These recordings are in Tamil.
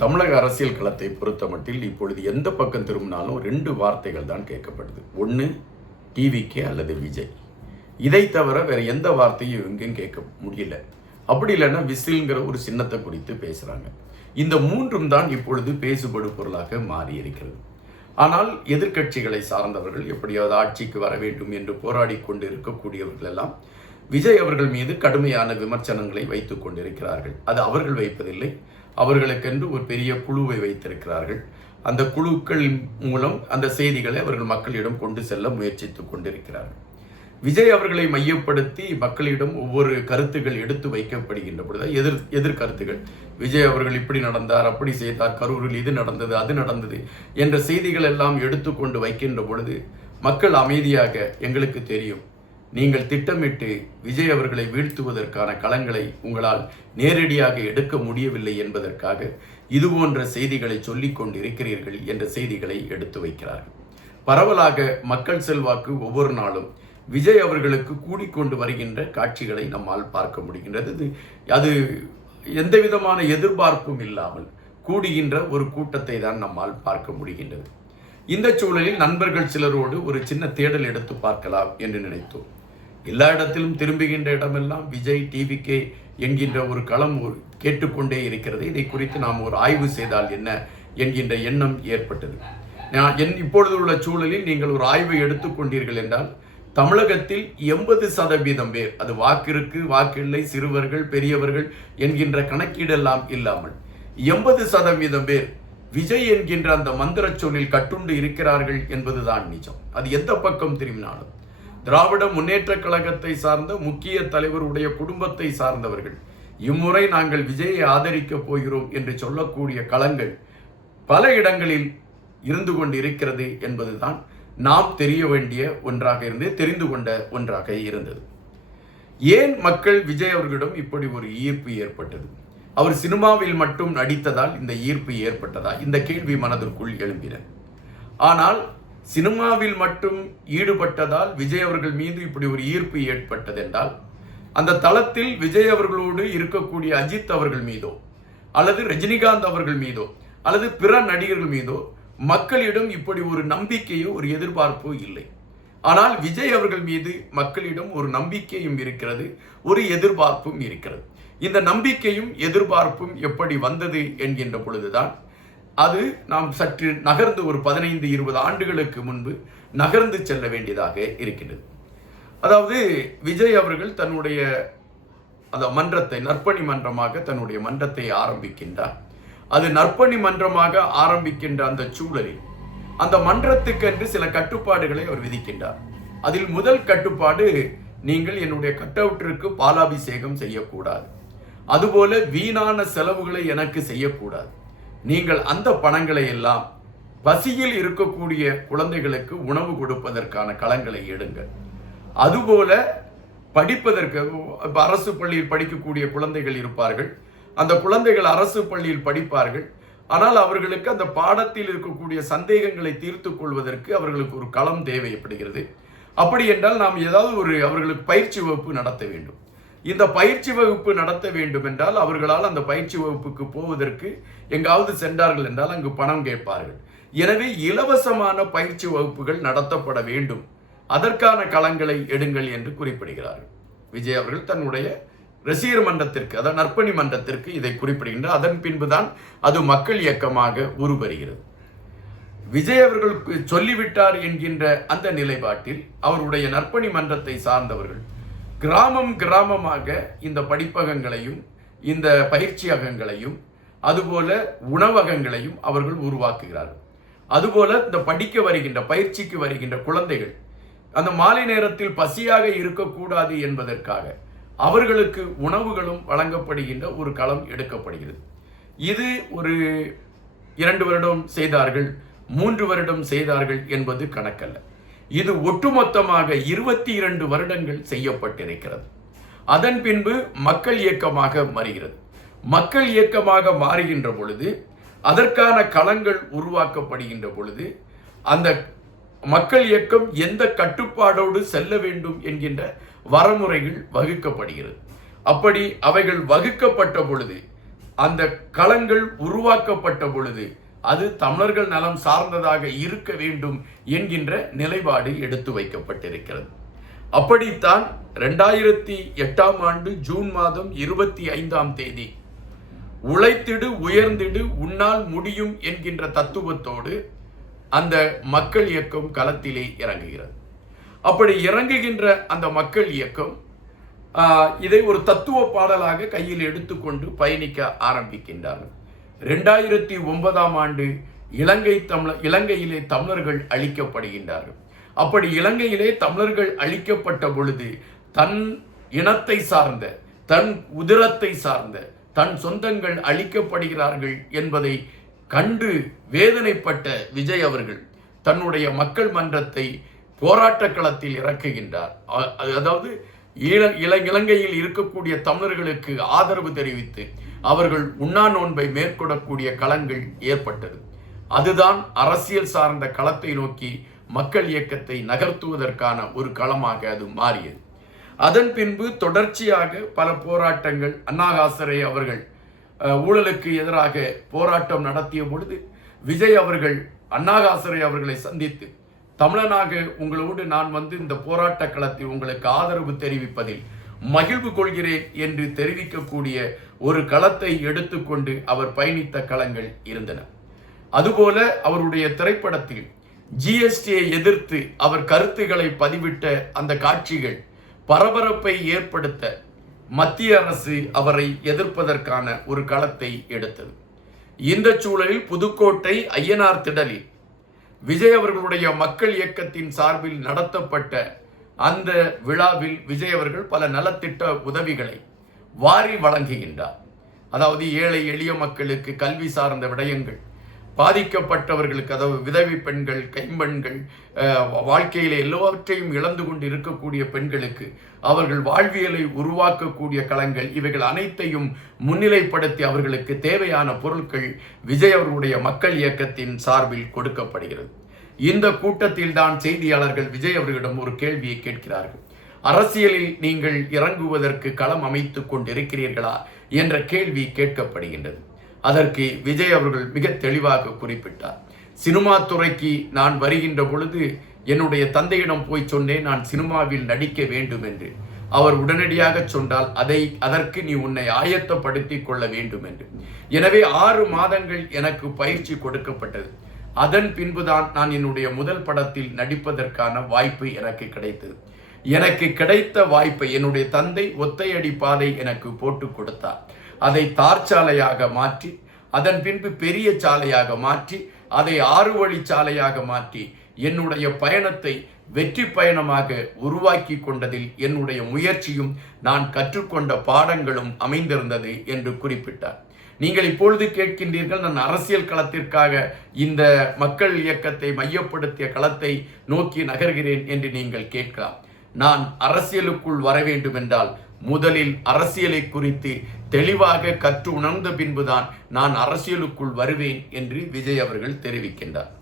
தமிழக அரசியல் களத்தை பொறுத்தமட்டில் இப்பொழுது எந்த பக்கம் திரும்பினாலும் 2 வார்த்தைகள் தான் கேட்கப்படுது. ஒன்று டிவிகே அல்லது விஜய். இதை தவிர வேற எந்த வார்த்தையும் எங்கேயும் கேட்க முடியல. அப்படி இல்லைன்னா விசில்ங்கிற ஒரு சின்னத்தை குறித்து பேசுகிறாங்க. இந்த 3ம் தான் இப்பொழுது பேசுபடு பொருளாக மாறி இருக்கிறது. ஆனால் எதிர்க்கட்சிகளை சார்ந்தவர்கள் எப்படியாவது ஆட்சிக்கு வர வேண்டும் என்று போராடி கொண்டு இருக்கக்கூடியவர்கள் எல்லாம் விஜய் அவர்கள் மீது கடுமையான விமர்சனங்களை வைத்துக் கொண்டிருக்கிறார்கள். அது அவர்கள் வைப்பதில்லை, அவர்களுக்கென்று ஒரு பெரிய குழுவை வைத்திருக்கிறார்கள். அந்த குழுக்கள் மூலம் அந்த செய்திகளை அவர்கள் மக்களிடம் கொண்டு செல்ல முயற்சித்துக் கொண்டிருக்கிறார்கள். விஜய் அவர்களை மையப்படுத்தி மக்களிடம் ஒவ்வொரு கருத்துக்கள் எடுத்து வைக்கப்படுகின்ற பொழுது எதிர்கருத்துகள், விஜய் அவர்கள் இப்படி நடந்தார், அப்படி செய்தார், கரூரில் இது நடந்தது, அது நடந்தது என்ற செய்திகள் எல்லாம் எடுத்துக்கொண்டு வைக்கின்ற பொழுது மக்கள் அமைதியாக, எங்களுக்கு தெரியும், நீங்கள் திட்டமிட்டு விஜய் அவர்களை வீழ்த்துவதற்கான களங்களை உங்களால் நேரடியாக எடுக்க முடியவில்லை என்பதற்காக இதுபோன்ற செய்திகளை சொல்லிக் கொண்டிருக்கிறீர்கள் என்ற செய்திகளை எடுத்து வைக்கிறார்கள். பரவலாக மக்கள் செல்வாக்கு ஒவ்வொரு நாளும் விஜய் அவர்களுக்கு கூடிக்கொண்டு வருகின்ற காட்சிகளை நம்மால் பார்க்க முடிகின்றது. அது எந்த விதமான எதிர்பார்ப்பும் இல்லாமல் கூடுகின்ற ஒரு கூட்டத்தை தான் நம்மால் பார்க்க முடிகின்றது. இந்த சூழலில் நண்பர்கள் சிலரோடு ஒரு சின்ன தேடல் எடுத்து பார்க்கலாம் என்று நினைத்தோம். எல்லா இடத்திலும் திரும்புகின்ற இடமெல்லாம் விஜய் டிவிகே என்கின்ற ஒரு களம் கேட்டுக்கொண்டே இருக்கிறது. இதை குறித்து நாம் ஒரு ஆய்வு செய்தால் என்ன என்கின்ற எண்ணம் ஏற்பட்டது. இப்பொழுது உள்ள சூழலில் நீங்கள் ஒரு ஆய்வை எடுத்துக்கொண்டீர்கள் என்றால் தமிழகத்தில் 80% பேர், அது வாக்கிற்கு வாக்கில்லை, சிறுவர்கள் பெரியவர்கள் என்கின்ற கணக்கீடெல்லாம் இல்லாமல் 80% பேர் விஜய் என்கின்ற அந்த மந்திர சொல்லில் கட்டுண்டு இருக்கிறார்கள் என்பதுதான் நிஜம். அது எந்த பக்கம் திரும்பினாலும் திராவிட முன்னேற்ற கழகத்தை சார்ந்த முக்கிய தலைவருடைய குடும்பத்தை சார்ந்தவர்கள் இம்முறை நாங்கள் விஜயை ஆதரிக்கப் போகிறோம் என்று சொல்லக்கூடிய களங்கள் பல இடங்களில் இருந்து கொண்டு இருக்கிறது என்பதுதான் நாம் தெரிய வேண்டிய ஒன்றாக தெரிந்து கொண்ட ஒன்றாக இருந்தது. ஏன் மக்கள் விஜய் அவர்களிடம் இப்படி ஒரு ஈர்ப்பு ஏற்பட்டது? அவர் சினிமாவில் மட்டும் நடித்ததால் இந்த ஈர்ப்பு ஏற்பட்டதா? இந்த கேள்வி மனதிற்குள் எழும்பின. ஆனால் சினிமாவில் மட்டும் ஈடுபட்டதால் விஜய் அவர்கள் மீது இப்படி ஒரு ஈர்ப்பு ஏற்பட்டதென்றால் அந்த தளத்தில் விஜய் அவர்களோடு இருக்கக்கூடிய அஜித் அவர்கள் மீதோ அல்லது ரஜினிகாந்த் அவர்கள் மீதோ அல்லது பிற நடிகர்கள் மீதோ மக்களிடம் இப்படி ஒரு நம்பிக்கையோ ஒரு எதிர்பார்ப்போ இல்லை. ஆனால் விஜய் அவர்கள் மீது மக்களிடம் ஒரு நம்பிக்கையும் இருக்கிறது, ஒரு எதிர்பார்ப்பும் இருக்கிறது. இந்த நம்பிக்கையும் எதிர்பார்ப்பும் எப்படி வந்தது என்கின்ற பொழுதுதான் அது நாம் சற்று நகர்ந்து ஒரு 15-20 ஆண்டுகளுக்கு முன்பு நகர்ந்து செல்ல வேண்டியதாக இருக்கின்றது. அதாவது விஜய் அவர்கள் தன்னுடைய அந்த மன்றத்தை நற்பணி மன்றமாக தன்னுடைய மன்றத்தை ஆரம்பிக்கின்றார். அது நற்பணி மன்றமாக ஆரம்பிக்கின்ற அந்த சூழலில் அந்த மன்றத்துக்கென்று சில கட்டுப்பாடுகளை அவர் விதிக்கின்றார். அதில் முதல் கட்டுப்பாடு, நீங்கள் என்னுடைய கட் அவுட்டிற்கு பாலாபிஷேகம் செய்யக்கூடாது, அதுபோல வீணான செலவுகளை எனக்கு செய்யக்கூடாது, நீங்கள் அந்த பணங்களை எல்லாம் பசியில் இருக்கக்கூடிய குழந்தைகளுக்கு உணவு கொடுப்பதற்கான களங்களை எடுங்கள், அதுபோல படிப்பதற்கு அரசு பள்ளியில் படிக்கக்கூடிய குழந்தைகள் இருப்பார்கள், அந்த குழந்தைகள் அரசு பள்ளியில் படிப்பார்கள். ஆனால் அவர்களுக்கு அந்த பாடத்தில் இருக்கக்கூடிய சந்தேகங்களை தீர்த்து கொள்வதற்கு அவர்களுக்கு ஒரு களம் தேவைப்படுகிறது. அப்படி என்றால் நாம் ஏதாவது அவர்களுக்கு பயிற்சி வகுப்பு நடத்த வேண்டும். இந்த பயிற்சி வகுப்பு நடத்த வேண்டும் என்றால் அவர்களால் அந்த பயிற்சி வகுப்புக்கு போவதற்கு எங்காவது சென்றார்கள் என்றால் அங்கு பணம் கேட்பார்கள். எனவே இலவசமான பயிற்சி வகுப்புகள் நடத்தப்பட வேண்டும், அதற்கான களங்களை எடுங்கள் என்று குறிப்பிடுகிறார்கள். விஜய் அவர்கள் தன்னுடைய ரசிகர் மன்றத்திற்கு, அதாவது நற்பணி மன்றத்திற்கு இதை குறிப்பிடுகின்ற. அதன் பின்புதான் அது மக்கள் இயக்கமாக உருவருகிறது. விஜய் அவர்கள் சொல்லிவிட்டார் என்கின்ற அந்த நிலைப்பாட்டில் அவருடைய நற்பணி மன்றத்தை சார்ந்தவர்கள் கிராமமாக இந்த படிப்பகங்களையும் இந்த பயிற்சியகங்களையும் அதுபோல உணவகங்களையும் அவர்கள் உருவாக்குகிறார்கள். அதுபோல இந்த படிக்க வருகின்ற பயிற்சிக்கு வருகின்ற குழந்தைகள் அந்த மாலை நேரத்தில் பசியாக இருக்கக்கூடாது என்பதற்காக அவர்களுக்கு உணவுகளும் வழங்கப்படுகின்ற ஒரு களம் எடுக்கப்படுகிறது. இது ஒரு 2 வருடம் செய்தார்கள், 3 வருடம் செய்தார்கள் என்பது கணக்கல்ல. இது ஒட்டுமொத்தமாக 22 வருடங்கள் செய்யப்பட்டிருக்கிறது. அதன் பின்பு மக்கள் இயக்கமாக மாறுகிறது. மக்கள் இயக்கமாக மாறுகின்ற பொழுது அதற்கான களங்கள் உருவாக்கப்படுகின்ற பொழுது அந்த மக்கள் இயக்கம் எந்த கட்டுப்பாடோடு செல்ல வேண்டும் என்கின்ற வரமுறைகள் வகுக்கப்படுகிறது. அப்படி அவைகள் வகுக்கப்பட்ட பொழுது அந்த களங்கள் உருவாக்கப்பட்ட பொழுது அது தமிழர்கள் நலம் சார்ந்ததாக இருக்க வேண்டும் என்கின்ற நிலைப்பாடு எடுத்து வைக்கப்பட்டிருக்கிறது. அப்படித்தான் 2008ஆம் ஆண்டு ஜூன் மாதம் 25ஆம் தேதி உழைத்திடு உயர்ந்திடு உன்னால் முடியும் என்கின்ற தத்துவத்தோடு அந்த மக்கள் இயக்கம் களத்திலே இறங்குகிறது. அப்படி இறங்குகின்ற அந்த மக்கள் இயக்கம் இதை ஒரு தத்துவ பாடலாக கையில் எடுத்துக்கொண்டு பயணிக்க ஆரம்பிக்கின்றார்கள். 2009ஆம் ஆண்டு இலங்கையிலே தமிழர்கள் அழிக்கப்படுகின்றார்கள். அப்படி இலங்கையிலே தமிழர்கள் அழிக்கப்பட்ட பொழுது தன் இனத்தை சார்ந்த, தன் உதிரத்தை சார்ந்த, தன் சொந்தங்கள் அழிக்கப்படுகிறார்கள் என்பதை கண்டு வேதனைப்பட்ட விஜய் அவர்கள் தன்னுடைய மக்கள் மன்றத்தை போராட்ட களத்தில் இறக்குகின்றார். அதாவது இலங்கையில் இருக்கக்கூடிய தமிழர்களுக்கு ஆதரவு தெரிவித்து அவர்கள் உண்ணா நோன்பை மேற்கொள்ளக்கூடிய களங்கள் ஏற்பட்டது. அதுதான் அரசியல் சார்ந்த களத்தை நோக்கி மக்கள் இயக்கத்தை நகர்த்துவதற்கான ஒரு களமாக அது மாறியது. அதன் பின்பு தொடர்ச்சியாக பல போராட்டங்கள், அண்ணா ஹசாரே அவர்கள் ஊழலுக்கு எதிராக போராட்டம் நடத்திய பொழுது விஜய் அவர்கள் அண்ணா ஹசாரே அவர்களை சந்தித்து, தமிழனாக உங்களோடு நான் இந்த போராட்ட களத்தில் உங்களுக்கு ஆதரவு தெரிவிப்பதில் மகிழ்வு கொள்கிறேன் என்று தெரிவிக்கக்கூடிய ஒரு களத்தை எடுத்துக்கொண்டு அவர் பயணித்த களங்கள் இருந்தன. அதுபோல அவருடைய திரைப்படத்தில் ஜிஎஸ்டியை எதிர்த்து அவர் கருத்துக்களை பதிவிட்ட அந்த காட்சிகள் பரபரப்பை ஏற்படுத்த மத்திய அரசு அவரை எதிர்ப்பதற்கான ஒரு களத்தை எடுத்தது. இந்த சூழலில் புதுக்கோட்டை ஐயனார் திடலில் விஜய் அவர்களுடைய மக்கள் இயக்கத்தின் சார்பில் நடத்தப்பட்ட அந்த விழாவில் விஜய் அவர்கள் பல நலத்திட்ட உதவிகளை வாரி வழங்குகின்றார். அதாவது ஏழை எளிய மக்களுக்கு கல்வி சார்ந்த விடயங்கள், பாதிக்கப்பட்டவர்களுக்கு, அதாவது விதவை பெண்கள், கைம்பெண்கள், வாழ்க்கையில எல்லாவற்றையும் இழந்து கொண்டு இருக்கக்கூடிய பெண்களுக்கு அவர்கள் வாழ்வியலை உருவாக்கக்கூடிய களங்கள், இவைகள் அனைத்தையும் முன்னிலைப்படுத்தி அவர்களுக்கு தேவையான பொருட்கள் விஜய் அவர்களுடைய மக்கள் இயக்கத்தின் சார்பில் கொடுக்கப்படுகிறது. இந்த கூட்டத்தில் தான் செய்தியாளர்கள் விஜய் அவர்களிடம் ஒரு கேள்வியை கேட்கிறார்கள். அரசியலில் நீங்கள் இறங்குவதற்கு களம் அமைத்துக் கொண்டிருக்கிறீர்களா என்ற கேள்வி கேட்கப்படுகின்றது. அதற்கு விஜய் அவர்கள் மிக தெளிவாக குறிப்பிட்டார். சினிமா துறைக்கு நான் வருகின்ற பொழுது என்னுடைய தந்தையிடம் போய் சொன்னேன், நான் சினிமாவில் நடிக்க வேண்டும் என்று. அவர் உடனடியாக சொன்னால் அதற்கு நீ உன்னை ஆயத்தப்படுத்திக் கொள்ள வேண்டும் என்று. எனவே 6 மாதங்கள் எனக்கு பயிற்சி கொடுக்கப்பட்டது. அதன் பின்புதான் நான் என்னுடைய முதல் படத்தில் நடிப்பதற்கான வாய்ப்பு எனக்கு கிடைத்தது. எனக்கு கிடைத்த வாய்ப்பை என்னுடைய தந்தை ஒத்தையடி பாதை எனக்கு போட்டு கொடுத்தார். அதை தார்ச்சாலையாக மாற்றி, அதன் பின்பு பெரிய சாலையாக மாற்றி, அதை 6 வழி சாலையாக மாற்றி என்னுடைய பயணத்தை வெற்றி பயணமாக உருவாக்கி கொண்டதில் என்னுடைய முயற்சியும் நான் கற்றுக்கொண்ட பாடங்களும் அமைந்திருந்தது என்று குறிப்பிட்டார். நீங்கள் இப்பொழுது கேட்கின்றீர்கள், நான் அரசியல் களத்திற்காக இந்த மக்கள் இயக்கத்தை மையப்படுத்திய களத்தை நோக்கி நகர்கிறேன் என்று நீங்கள் கேட்கலாம். நான் அரசியலுக்குள் வர வேண்டும் என்றால் முதலில் அரசியலை குறித்து தெளிவாக கற்று உணர்ந்த பின்புதான் நான் அரசியலுக்குள் வருவேன் என்று விஜய் அவர்கள் தெரிவிக்கின்றார்.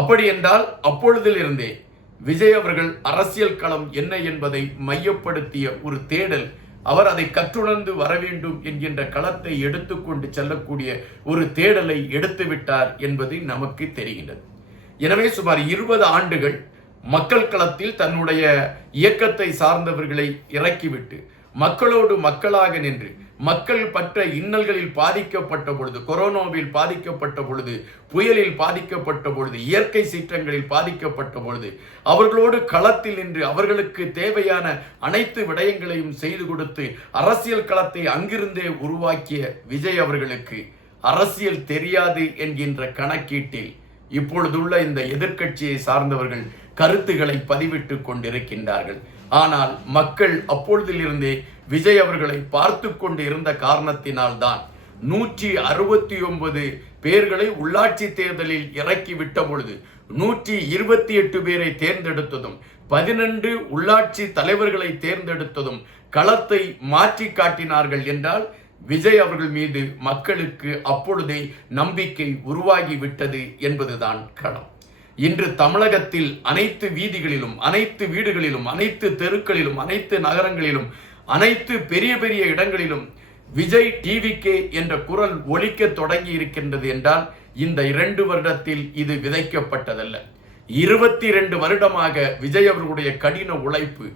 அப்படி என்றால் அப்பொழுதிலிருந்தே விஜய் அவர்கள் அரசியல் களம் என்ன என்பதை மையப்படுத்திய ஒரு தேடல், அவர் அதை கற்றுணர்ந்து வர வேண்டும் என்கின்ற களத்தை எடுத்துக்கொண்டு செல்லக்கூடிய ஒரு தேடலை எடுத்துவிட்டார் என்பது நமக்கு தெரிகின்றது. எனவே சுமார் 20 ஆண்டுகள் மக்கள் களத்தில் தன்னுடைய இயக்கத்தை சார்ந்தவர்களை இறக்கிவிட்டு மக்களோடு மக்களாக நின்று மக்கள் பற்ற இன்னல்களில் பாதிக்கப்பட்ட பொழுது, கொரோனாவில் பாதிக்கப்பட்ட பொழுது, புயலில் பாதிக்கப்பட்ட பொழுது, இயற்கை சீற்றங்களில் பாதிக்கப்பட்ட பொழுது அவர்களோடு களத்தில் நின்று அவர்களுக்கு தேவையான அனைத்து விடயங்களையும் செய்து கொடுத்து அரசியல் களத்தை அங்கிருந்தே உருவாக்கிய விஜய் அவர்களுக்கு அரசியல் தெரியாது என்கின்ற கணக்கீட்டில் இப்பொழுதுள்ள இந்த எதிர்க்கட்சியை சார்ந்தவர்கள் கருத்துக்களை பதிவிட்டு கொண்டிருக்கின்றார்கள். ஆனால் மக்கள் அப்பொழுதிலிருந்தே விஜய் அவர்களை பார்த்து கொண்டு இருந்த காரணத்தினால்தான் 169 பேர்களை உள்ளாட்சி தேர்தலில் இறக்கி விட்ட பொழுது 128 பேரை தேர்ந்தெடுத்ததும் 12 உள்ளாட்சி தலைவர்களை தேர்ந்தெடுத்ததும் களத்தை மாற்றி காட்டினார்கள் என்றால் விஜய் அவர்கள் மீது மக்களுக்கு அப்பொழுதே நம்பிக்கை உருவாகிவிட்டது என்பதுதான் களம். இன்று தமிழகத்தில் அனைத்து வீதிகளிலும், அனைத்து வீடுகளிலும், அனைத்து தெருக்களிலும், அனைத்து நகரங்களிலும், அனைத்து பெரிய பெரிய இடங்களிலும் விஜய் டிவிகே என்ற குரல் ஒலிக்க தொடங்கி இருக்கின்றது என்றால் இந்த 2 வருடத்தில் இது விதைக்கப்பட்டதல்ல. 22 வருடமாக விஜய் அவர்களுடைய கடின உழைப்பு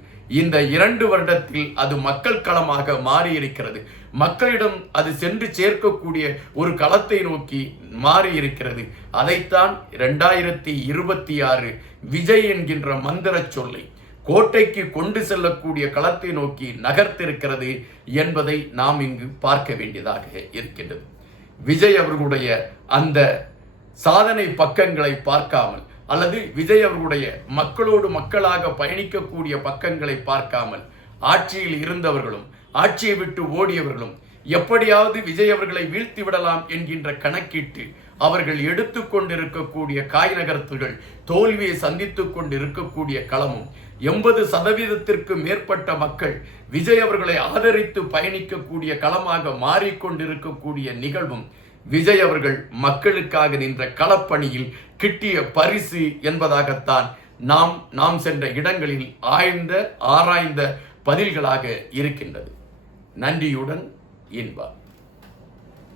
இந்த 2 வருடத்தில் அது மக்கள் களமாக மாறி இருக்கிறது. மக்களிடம் அது சென்று சேர்க்கக்கூடிய ஒரு களத்தை நோக்கி மாறி இருக்கிறது. அதைத்தான் 2026 விஜய் என்கின்ற மந்திர சொல்லை கோட்டைக்கு கொண்டு செல்லக்கூடிய களத்தை நோக்கி நகர்த்திருக்கிறது என்பதை நாம் இங்கு பார்க்க வேண்டியதாக இருக்கின்றது. விஜய் அவர்களுடைய அந்த சாதனை பக்கங்களை பார்க்காமல் அல்லது விஜய் அவர்களுடைய மக்களோடு மக்களாக பயணிக்கக்கூடிய பக்கங்களை பார்க்காமல் ஆட்சியில் இருந்தவர்களும் ஆட்சியை விட்டு ஓடியவர்களும் எப்படியாவது விஜய் அவர்களை வீழ்த்தி விடலாம் என்கின்ற கணக்கிட்டு அவர்கள் எடுத்துக்கொண்டிருக்கக்கூடிய காய் நகர்த்துகள் தோல்வியை சந்தித்துக் கொண்டிருக்கக்கூடிய களமும் 80% மேற்பட்ட மக்கள் விஜய் அவர்களை ஆதரித்து பயணிக்கக்கூடிய களமாக மாறிக்கொண்டிருக்கக்கூடிய நிகழ்வும் விஜய் அவர்கள் மக்களுக்காக நின்ற களப்பணியில் கிட்டிய பரிசு என்பதாகத்தான் நாம் சென்ற இடங்களில் ஆராய்ந்த பதில்களாக இருக்கின்றது. நன்றியுடன் இன்பா.